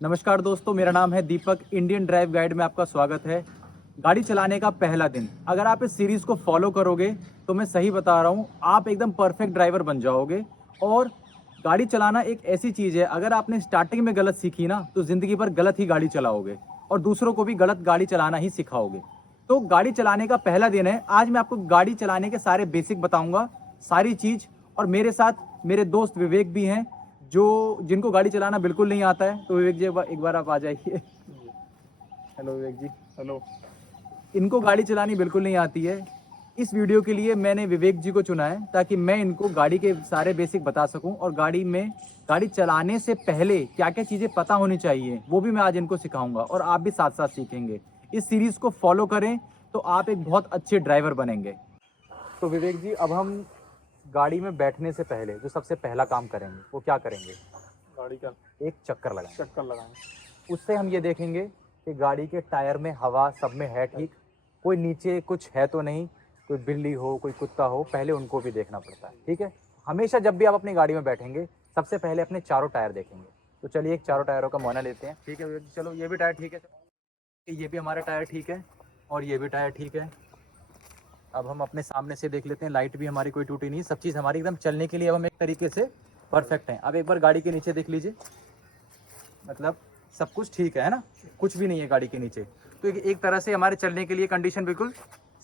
नमस्कार दोस्तों, मेरा नाम है दीपक। इंडियन ड्राइव गाइड में आपका स्वागत है। गाड़ी चलाने का पहला दिन, अगर आप इस सीरीज को फॉलो करोगे तो मैं सही बता रहा हूँ, आप एकदम परफेक्ट ड्राइवर बन जाओगे। और गाड़ी चलाना एक ऐसी चीज़ है, अगर आपने स्टार्टिंग में गलत सीखी ना तो ज़िंदगी भर गलत ही गाड़ी चलाओगे और दूसरों को भी गलत गाड़ी चलाना ही सिखाओगे। तो गाड़ी चलाने का पहला दिन है। आज मैं आपको गाड़ी चलाने के सारे बेसिक बताऊंगा, सारी चीज़। और मेरे साथ मेरे दोस्त विवेक भी हैं, जो जिनको गाड़ी चलाना बिल्कुल नहीं आता है। तो विवेक जी एक बार आप आ जाइए। हेलो विवेक जी। हेलो। इनको गाड़ी चलानी बिल्कुल नहीं आती है। इस वीडियो के लिए मैंने विवेक जी को चुना है ताकि मैं इनको गाड़ी के सारे बेसिक बता सकूं, और गाड़ी चलाने से पहले क्या क्या चीज़ें पता होनी चाहिए वो भी मैं आज इनको सिखाऊंगा, और आप भी साथ साथ सीखेंगे। इस सीरीज़ को फॉलो करें तो आप एक बहुत अच्छे ड्राइवर बनेंगे। तो विवेक जी, अब हम गाड़ी में बैठने से पहले जो सबसे पहला काम करेंगे वो क्या करेंगे? गाड़ी का एक चक्कर लगाएंगे। चक्कर लगाएं। उससे हम ये देखेंगे कि गाड़ी के टायर में हवा सब में है ठीक, कोई नीचे कुछ है तो नहीं, कोई बिल्ली हो कोई कुत्ता हो, पहले उनको भी देखना पड़ता है। ठीक है, हमेशा जब भी आप अपनी गाड़ी में बैठेंगे सबसे पहले अपने चारों टायर देखेंगे। तो चलिए एक चारों टायरों का मुआयना लेते हैं। ठीक है, चलो ये भी टायर ठीक है, ये भी हमारा टायर ठीक है, और ये भी टायर ठीक है। अब हम अपने सामने से देख लेते हैं, लाइट भी हमारी कोई टूटी नहीं, सब चीज़ हमारी एकदम चलने के लिए अब हम एक तरीके से परफेक्ट हैं। अब एक बार गाड़ी के नीचे देख लीजिए, मतलब सब कुछ ठीक है ना, कुछ भी नहीं है गाड़ी के नीचे। तो एक तरह से हमारे चलने के लिए कंडीशन बिल्कुल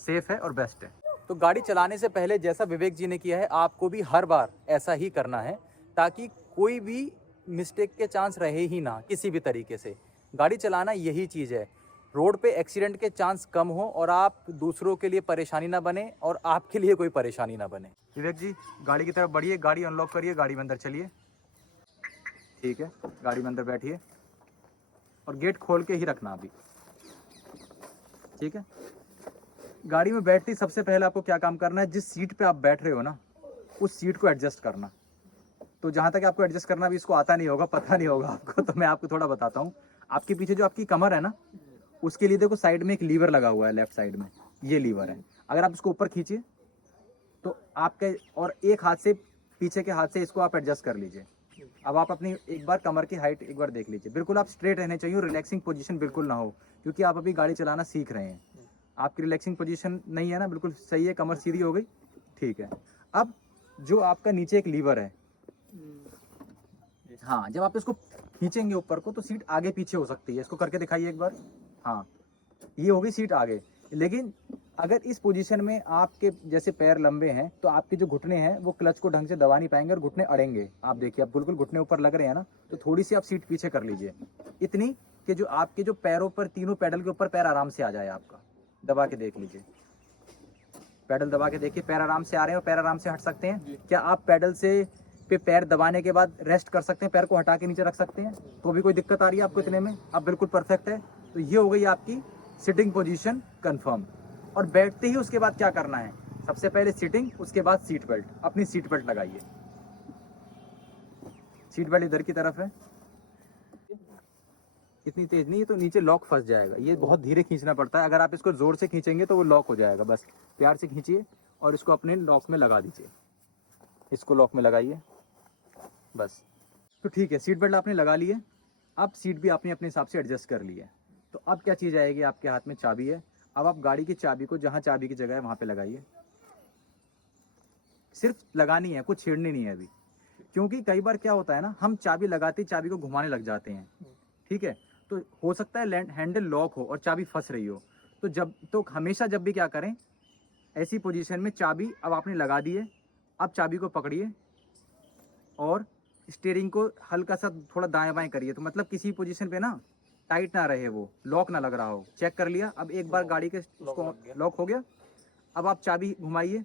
सेफ है और बेस्ट है। तो गाड़ी चलाने से पहले जैसा विवेक जी ने किया है, आपको भी हर बार ऐसा ही करना है, ताकि कोई भी मिस्टेक के चांस रहे ही ना किसी भी तरीके से। गाड़ी चलाना यही चीज़ है, रोड पे एक्सीडेंट के चांस कम हो और आप दूसरों के लिए परेशानी ना बने और आपके लिए कोई परेशानी ना बने। विवेक जी गाड़ी की तरफ बढ़िए, गाड़ी अनलॉक करिए, गाड़ी में अंदर चलिए। ठीक है, गाड़ी में अंदर बैठिए और गेट खोल के ही रखना अभी। ठीक है, गाड़ी में बैठते ही सबसे पहले आपको क्या काम करना है, जिस सीट पे आप बैठ रहे हो ना उस सीट को एडजस्ट करना। तो जहाँ तक आपको एडजस्ट करना भी इसको आता नहीं होगा, पता नहीं होगा आपको, तो मैं आपको थोड़ा बताता हूँ। आपके पीछे जो आपकी कमर है ना, उसके लिए देखो साइड में एक लीवर लगा हुआ है, लेफ्ट साइड में ये लीवर है। अगर आप इसको ऊपर खींचिए तो आपके, और एक हाथ से पीछे के हाथ से इसको आप एडजस्ट कर लीजिए। अब आप अपनी एक बार कमर की हाइट एक बार देख लीजिए, बिल्कुल आप स्ट्रेट रहने चाहिए, रिलैक्सिंग पोजीशन बिल्कुल ना हो, क्योंकि आप अभी गाड़ी चलाना सीख रहे हैं। आपकी रिलैक्सिंग पोजीशन नहीं है ना, बिल्कुल सही है, कमर सीधी हो गई। ठीक है, अब जो आपका नीचे एक लीवर है, हाँ, जब आप इसको खींचेंगे ऊपर को तो सीट आगे पीछे हो सकती है। इसको करके दिखाइए एक बार। हाँ, ये होगी सीट आगे। लेकिन अगर इस पोजीशन में आपके जैसे पैर लंबे हैं तो आपके जो घुटने हैं वो क्लच को ढंग से दबा नहीं पाएंगे और घुटने अड़ेंगे। आप देखिए, अब बिल्कुल घुटने ऊपर लग रहे हैं ना, तो थोड़ी सी आप सीट पीछे कर लीजिए, इतनी कि जो आपके जो पैरों पर, तीनों पैडल के ऊपर पैर आराम से आ जाए आपका। दबा के देख लीजिए, पैडल दबा के देखिए, पैर आराम से आ रहे हैं और पैर आराम से हट सकते हैं। क्या आप पैडल से पे पैर दबाने के बाद रेस्ट कर सकते हैं, पैर को हटा के नीचे रख सकते हैं? तो भी कोई दिक्कत आ रही है आपको इतने में? आप बिल्कुल परफेक्ट है। तो ये हो गई आपकी सिटिंग पोजीशन कंफर्म। और बैठते ही उसके बाद क्या करना है, सबसे पहले सिटिंग, उसके बाद सीट बेल्ट। अपनी सीट बेल्ट लगाइए, सीट बेल्ट इधर की तरफ है, इतनी तेज नहीं है तो नीचे लॉक फंस जाएगा, ये बहुत धीरे खींचना पड़ता है। अगर आप इसको जोर से खींचेंगे तो वो लॉक हो जाएगा। बस प्यार से खींचिए और इसको अपने लॉक में लगा दीजिए, इसको लॉक में लगाइए बस। तो ठीक है, सीट बेल्ट आपने लगा ली है। अब सीट भी आपने अपने हिसाब से एडजस्ट कर ली है। तो अब क्या चीज़ आएगी, आपके हाथ में चाबी है। अब आप गाड़ी की चाबी को जहाँ चाबी की जगह है वहाँ पे लगाइए, सिर्फ लगानी है, कुछ छेड़नी नहीं है अभी। क्योंकि कई बार क्या होता है ना, हम चाबी लगाते ही चाबी को घुमाने लग जाते हैं। ठीक है, तो हो सकता है हैंडल लॉक हो और चाबी फंस रही हो। तो हमेशा जब भी क्या करें, ऐसी पोजीशन में चाबी अब आपने लगा दी है, अब चाबी को पकड़िए और स्टीयरिंग को हल्का सा थोड़ा दाएं बाएं करिए। तो मतलब किसी पोजीशन पे ना टाइट ना रहे, वो लॉक ना लग रहा हो। चेक कर लिया, अब एक बार गाड़ी के उसको लॉक हो गया। अब आप चाबी घुमाइए,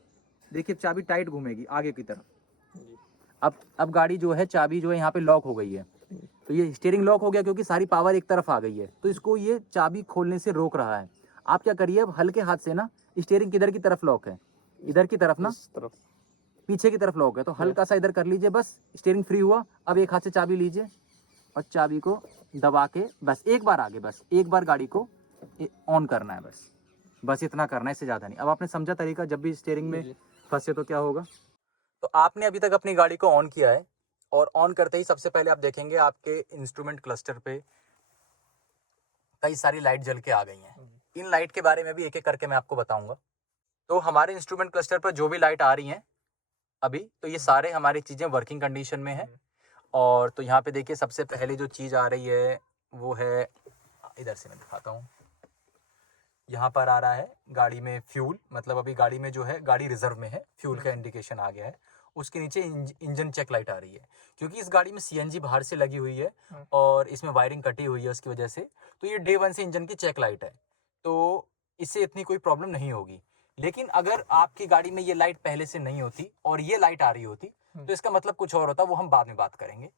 देखिए चाबी टाइट घूमेगी आगे की तरफ। अब गाड़ी जो है, चाबी जो है यहाँ पे लॉक हो गई है। तो ये स्टीयरिंग लॉक हो गया क्योंकि सारी पावर एक तरफ आ गई है, तो इसको ये चाबी खोलने से रोक रहा है। आप क्या करिए, अब हल्के हाथ से ना, स्टीयरिंग किधर की तरफ लॉक है, इधर की तरफ ना, तरफ पीछे की तरफ लॉक है, तो हल्का सा इधर कर लीजिए, बस स्टीयरिंग फ्री हुआ। अब एक हाथ से चाबी लीजिए और चाबी को दबा के बस एक बार आगे, बस एक बार गाड़ी को ऑन करना है, बस इतना करना है, इससे ज़्यादा नहीं। अब आपने समझा तरीका, जब भी स्टीयरिंग में फंसे तो क्या होगा। तो आपने अभी तक अपनी गाड़ी को ऑन किया है, और ऑन करते ही सबसे पहले आप देखेंगे आपके इंस्ट्रूमेंट क्लस्टर पे कई सारी लाइट जल के आ गई हैं। इन लाइट के बारे में भी एक एक करके मैं आपको बताऊंगा। तो हमारे इंस्ट्रूमेंट क्लस्टर पर जो भी लाइट आ रही हैं अभी, तो ये सारे हमारी चीज़ें वर्किंग कंडीशन में है। और तो यहाँ पे देखिए सबसे पहले जो चीज़ आ रही है वो है, इधर से मैं दिखाता हूँ, यहाँ पर आ रहा है गाड़ी में फ्यूल, मतलब अभी गाड़ी में जो है गाड़ी रिजर्व में है, फ्यूल का इंडिकेशन आ गया है। उसके नीचे इंजन चेक लाइट आ रही है, क्योंकि इस गाड़ी में सीएनजी बाहर से लगी हुई है और इसमें वायरिंग कटी हुई है उसकी वजह से, तो ये डे 1 से इंजन की चेक लाइट है, तो इससे इतनी कोई प्रॉब्लम नहीं होगी। लेकिन अगर आपकी गाड़ी में ये लाइट पहले से नहीं होती और ये लाइट आ रही होती तो इसका मतलब कुछ और होता, वो हम बाद में बात करेंगे।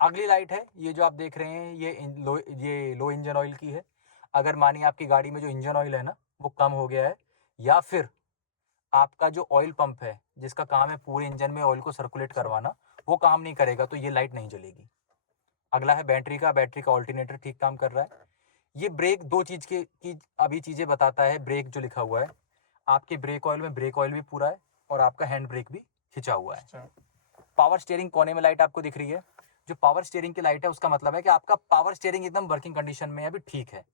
अगली लाइट है ये जो आप देख रहे हैं, ये लो इंजन ऑयल की है। अगर मानिए आपकी गाड़ी में जो इंजन ऑयल है ना वो कम हो गया है, या फिर आपका जो ऑयल पंप है जिसका काम है पूरे इंजन में ऑयल को सर्कुलेट करवाना, वो काम नहीं करेगा, तो ये लाइट नहीं जलेगी। अगला है बैटरी का ऑल्टरनेटर ठीक काम कर रहा है। ये ब्रेक दो चीज़ की अभी चीज़ें बताता है। ब्रेक जो लिखा हुआ है, आपके ब्रेक ऑयल में ब्रेक ऑयल भी पूरा है और आपका हैंड ब्रेक भी खिंचा हुआ है। पावर स्टीयरिंग कोने में लाइट आपको दिख रही है, जो पावर स्टीयरिंग की लाइट है उसका मतलब है कि आपका पावर स्टीयरिंग एकदम वर्किंग कंडीशन में है, अभी ठीक है।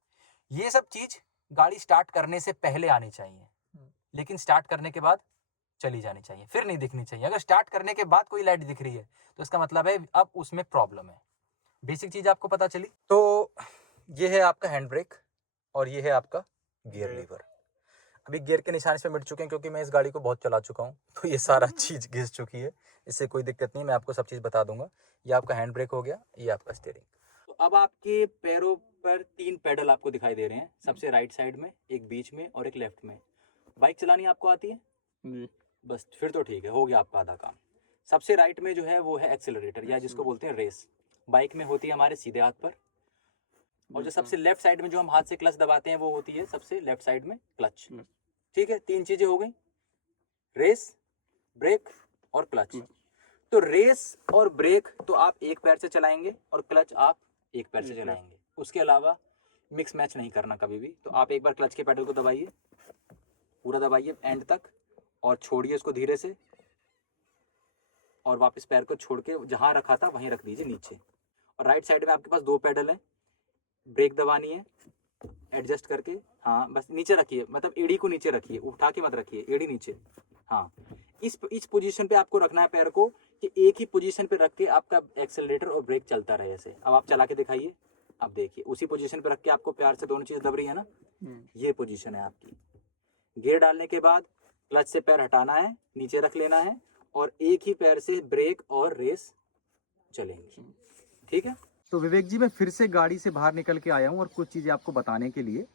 ये सब चीज़ गाड़ी स्टार्ट करने से पहले आनी चाहिए, लेकिन स्टार्ट करने के बाद चली जानी चाहिए, फिर नहीं दिखनी चाहिए। अगर स्टार्ट करने के बाद कोई लाइट दिख रही है तो इसका मतलब है अब उसमें प्रॉब्लम है। बेसिक चीज़ आपको पता चली। तो ये है आपका हैंड ब्रेक और ये है आपका गियर लीवर। अभी गियर के निशान इस पे मिट चुके हैं क्योंकि मैं इस गाड़ी को बहुत चला चुका हूँ, तो ये सारा चीज़ घिस चुकी है। इससे कोई दिक्कत नहीं, मैं आपको सब चीज़ बता दूंगा। ये आपका हैंड ब्रेक हो गया, ये आपका स्टीयरिंग। तो अब आपके पैरों पर 3 पेडल आपको दिखाई दे रहे हैं, सबसे राइट साइड में, एक बीच में और एक लेफ्ट में। बाइक चलानी आपको आती है? बस फिर तो ठीक है, हो गया आपका आधा काम। सबसे राइट में जो है वो है एक्सेलरेटर, या जिसको बोलते हैं रेस। बाइक में होती है हमारे सीधे हाथ पर, और जो सबसे लेफ्ट साइड में जो हम हाथ से क्लच दबाते हैं वो होती है सबसे लेफ्ट साइड में क्लच। ठीक है, 3 चीजें हो गई, रेस, ब्रेक और क्लच। तो रेस और ब्रेक तो आप एक पैर से चलाएंगे और क्लच आप एक पैर से चलाएंगे, उसके अलावा मिक्स मैच नहीं करना कभी भी। तो आप एक बार क्लच के पेडल को दबाइए, पूरा दबाइए एंड तक, और छोड़िए उसको धीरे से, और वापस पैर को छोड़ के जहां रखा था वहीं रख दीजिए नीचे। और राइट साइड में आपके पास 2 पेडल हैं, ब्रेक दबानी है एडजस्ट करके, हाँ बस नीचे रखिए, मतलब एड़ी को नीचे रखिए, उठा के मत रखिए, एड़ी नीचे। हाँ, इस पोजीशन पे आपको रखना है पैर को, कि एक ही पोजीशन पे रख के आपका एक्सेलरेटर और ब्रेक चलता रहे ऐसे। अब आप चला के दिखाइए, अब देखिए उसी पोजीशन पे रख के आपको प्यार से दोनों चीज दब रही है ना, ये पोजीशन है आपकी। गियर डालने के बाद क्लच से पैर हटाना है, नीचे रख लेना है, और एक ही पैर से ब्रेक और रेस चलेंगे। ठीक है। तो विवेक जी, मैं फिर से गाड़ी से बाहर निकल के आया हूँ और कुछ चीज़ें आपको बताने के लिए।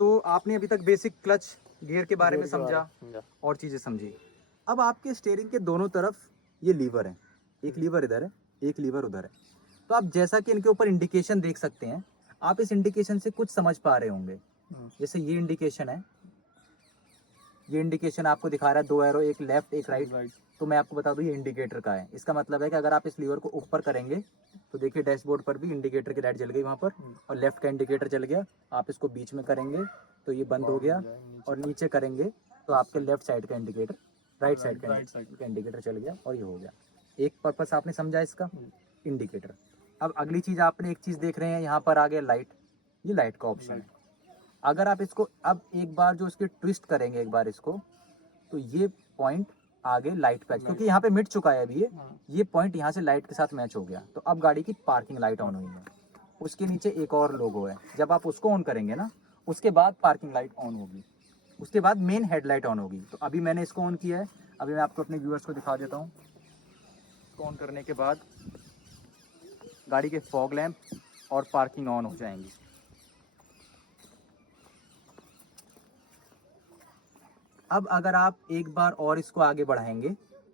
तो आपने अभी तक बेसिक क्लच गियर के बारे में समझा और चीज़ें समझी। अब आपके स्टीयरिंग के दोनों तरफ ये लीवर है, एक लीवर इधर है, एक लीवर उधर है। तो आप जैसा कि इनके ऊपर इंडिकेशन देख सकते हैं, आप इस इंडिकेशन से कुछ समझ पा रहे होंगे। जैसे ये इंडिकेशन है, ये इंडिकेशन आपको दिखा रहा है 2 एरो, एक लेफ्ट एक राइट। तो मैं आपको बता दूं ये इंडिकेटर का है। इसका मतलब है कि अगर आप इस लीवर को ऊपर करेंगे तो देखिए डैशबोर्ड पर भी इंडिकेटर की लाइट जल गई वहाँ पर, और लेफ्ट का इंडिकेटर जल गया। आप इसको बीच में करेंगे तो ये बंद हो गया, और नीचे करेंगे तो आपके लेफ्ट साइड का इंडिकेटर, राइट साइड का इंडिकेटर चल गया, और ये हो गया। एक पर्पस आपने समझा इसका, इंडिकेटर। अब अगली चीज़ आपने एक चीज़ देख रहे हैं, यहाँ पर आ गया लाइट, ये लाइट का ऑप्शन है। अगर आप इसको अब एक बार जो इसके ट्विस्ट करेंगे एक बार इसको, तो ये पॉइंट आगे लाइट का, क्योंकि यहाँ पे मिट चुका है अभी ये पॉइंट यहाँ से लाइट के साथ मैच हो गया। तो अब गाड़ी की पार्किंग लाइट ऑन हुई है। उसके नीचे एक और लोगो है, जब आप उसको ऑन करेंगे ना, उसके बाद पार्किंग लाइट ऑन होगी, उसके बाद मेन हेडलाइट ऑन होगी। तो अभी मैंने इसको ऑन किया है, अभी मैं आपको अपने व्यूअर्स को दिखा देता हूँ। इसको ऑन करने के बाद गाड़ी के फॉग लैंप और पार्किंग ऑन हो जाएंगी। अब अगर आप एक बार और इसको आगे बढ़ाएंगे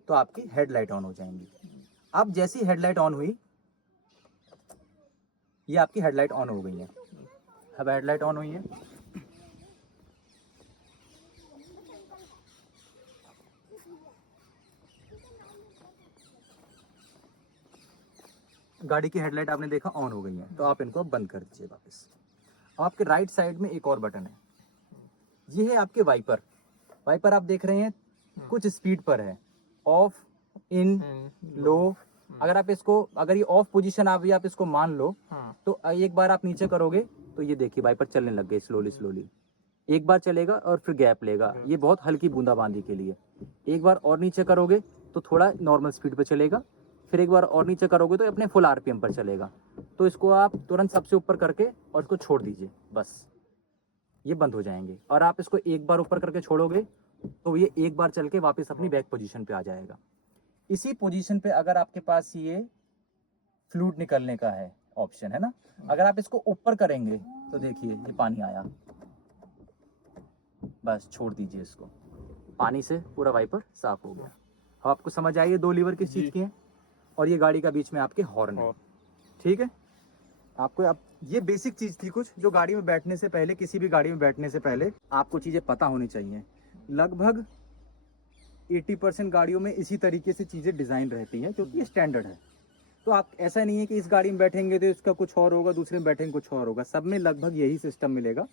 तो आपकी हेडलाइट ऑन हो जाएंगी। अब जैसी हेडलाइट ऑन हुई, ये आपकी हेडलाइट ऑन हो गई है। अब हेडलाइट ऑन हुई है, गाड़ी की हेडलाइट आपने देखा ऑन हो गई है, तो आप इनको बंद कर दीजिए वापस। आपके राइट साइड में एक और बटन है, ये है आपके वाइपर। वाइपर आप देख रहे हैं कुछ स्पीड पर है, ऑफ, इन, लो, अगर आप इसको, अगर ये ऑफ पोजीशन आप इसको मान लो, तो एक बार आप नीचे करोगे तो ये देखिए वाइपर चलने लग गए स्लोली स्लोली। एक बार चलेगा और फिर गैप लेगा, ये बहुत हल्की बूंदाबांदी के लिए। एक बार और नीचे करोगे तो थोड़ा नॉर्मल स्पीड पे चलेगा, फिर एक बार और नीचे करोगे तो अपने फुल आरपीएम पर चलेगा। तो इसको आप तुरंत सबसे ऊपर करके और इसको छोड़ दीजिए, बस ये बंद हो जाएंगे। और आप इसको एक बार ऊपर करके छोड़ोगे तो ये एक बार चल के वापस अपनी बैक पोजीशन पे आ जाएगा। इसी पोजीशन पे अगर आपके पास ये फ्लूइड निकलने का है ऑप्शन है ना, अगर आप इसको ऊपर करेंगे तो देखिए ये पानी आया, बस छोड़ दीजिए इसको, पानी से पूरा वाइपर साफ हो गया। अब आपको समझ आई 2 लीवर किस चीज के हैं, और ये गाड़ी का बीच में आपके हॉर्न है, ठीक है। आपको अब ये बेसिक चीज थी कुछ जो गाड़ी में बैठने से पहले, किसी भी गाड़ी में बैठने से पहले आपको चीजें पता होनी चाहिए। लगभग 80% गाड़ियों में इसी तरीके से चीजें डिजाइन रहती हैं क्योंकि ये स्टैंडर्ड है। तो आप ऐसा नहीं है कि इस गाड़ी में बैठेंगे तो इसका कुछ और होगा, दूसरे में बैठेंगे कुछ और होगा, सब में लगभग यही सिस्टम मिलेगा।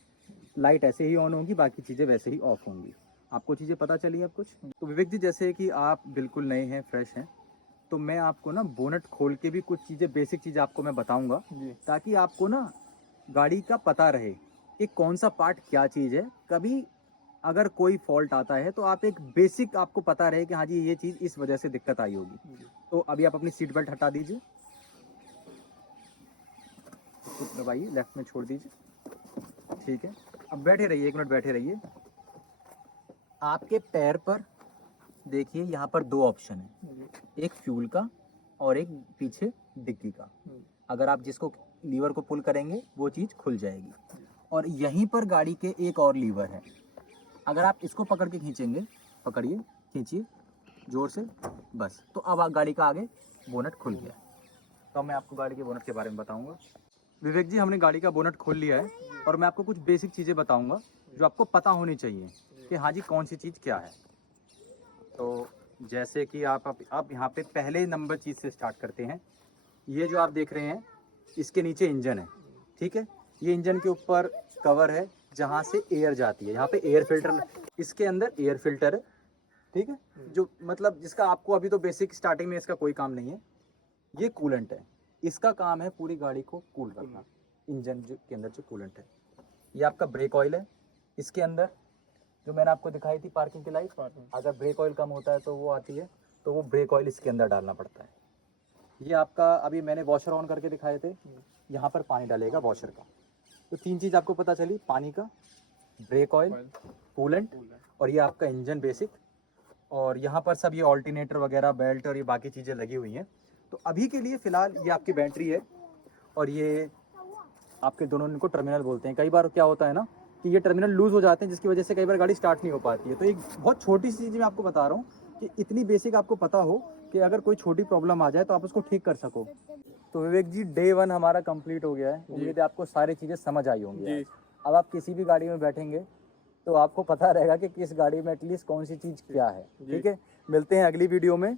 लाइट ऐसे ही ऑन होगी, बाकी चीज़ें वैसे ही ऑफ होंगी। आपको चीज़ें पता चली अब कुछ? तो विवेक जी, जैसे कि आप बिल्कुल नए हैं, फ्रेश हैं, तो मैं आपको ना बोनट खोल के भी कुछ चीज़ें, बेसिक चीज़ आपको मैं बताऊंगा, ताकि आपको ना गाड़ी का पता रहे कि कौन सा पार्ट क्या चीज़ है। कभी अगर कोई फॉल्ट आता है तो आप एक बेसिक आपको पता रहे कि हाँ जी ये चीज़ इस वजह से दिक्कत आई होगी। तो अभी आप अपनी सीट बेल्ट हटा दीजिए, दबाइए, लेफ्ट में छोड़ दीजिए, ठीक है। अब बैठे रहिए, 1 मिनट बैठे रहिए। आपके पैर पर देखिए यहाँ पर 2 ऑप्शन है, एक फ्यूल का और एक पीछे डिग्गी का। अगर आप जिसको लीवर को पुल करेंगे वो चीज़ खुल जाएगी। और यहीं पर गाड़ी के एक और लीवर है, अगर आप इसको पकड़ के खींचेंगे, पकड़िए, खींचिए जोर से, बस, तो अब गाड़ी का आगे बोनट खुल गया। तो मैं आपको गाड़ी के बोनट के बारे में बताऊंगा। विवेक जी, हमने गाड़ी का बोनट खोल लिया है और मैं आपको कुछ बेसिक चीज़ें बताऊंगा जो आपको पता होनी चाहिए कि हाँ जी कौन सी चीज़ क्या है। तो जैसे कि आप यहाँ पे पहले नंबर चीज़ से स्टार्ट करते हैं। ये जो आप देख रहे हैं इसके नीचे इंजन है, ठीक है। ये इंजन के ऊपर कवर है जहाँ से एयर जाती है, यहाँ पे एयर फिल्टर, इसके अंदर एयर फिल्टर है, ठीक है, जो मतलब जिसका आपको अभी तो बेसिक स्टार्टिंग में इसका कोई काम नहीं है। ये कूलेंट है, इसका काम है पूरी गाड़ी को कूल करना, इंजन के अंदर जो कूलेंट है। ये आपका ब्रेक ऑयल है, इसके अंदर जो मैंने आपको दिखाई थी पार्किंग की लाइट, अगर ब्रेक ऑयल कम होता है तो वो आती है, तो वो ब्रेक ऑयल इसके अंदर डालना पड़ता है। ये आपका अभी मैंने वॉशर ऑन करके दिखाए थे, यहाँ पर पानी डालेगा वॉशर का। तो 3 चीज़ आपको पता चली, पानी का, ब्रेक ऑयल, कूलेंट, और ये आपका इंजन बेसिक। और यहाँ पर सब ये ऑल्टरनेटर वगैरह, बेल्ट और ये बाकी चीज़ें लगी हुई हैं। तो अभी के लिए फ़िलहाल ये आपकी बैटरी है और ये आपके दोनों, इनको टर्मिनल बोलते हैं। कई बार क्या होता है ना कि ये टर्मिनल लूज़ हो जाते हैं, जिसकी वजह से कई बार गाड़ी स्टार्ट नहीं हो पाती है। तो एक बहुत छोटी सी चीज़ मैं आपको बता रहा हूँ कि इतनी बेसिक आपको पता हो कि अगर कोई छोटी प्रॉब्लम आ जाए तो आप उसको ठीक कर सको। तो विवेक जी, डे 1 हमारा कंप्लीट हो गया है। उम्मीद है आपको सारी चीज़ें समझ आई होंगी। अब आप किसी भी गाड़ी में बैठेंगे तो आपको पता रहेगा कि किस गाड़ी में एटलीस्ट कौन सी चीज़ क्या है, ठीक है। मिलते हैं अगली वीडियो में।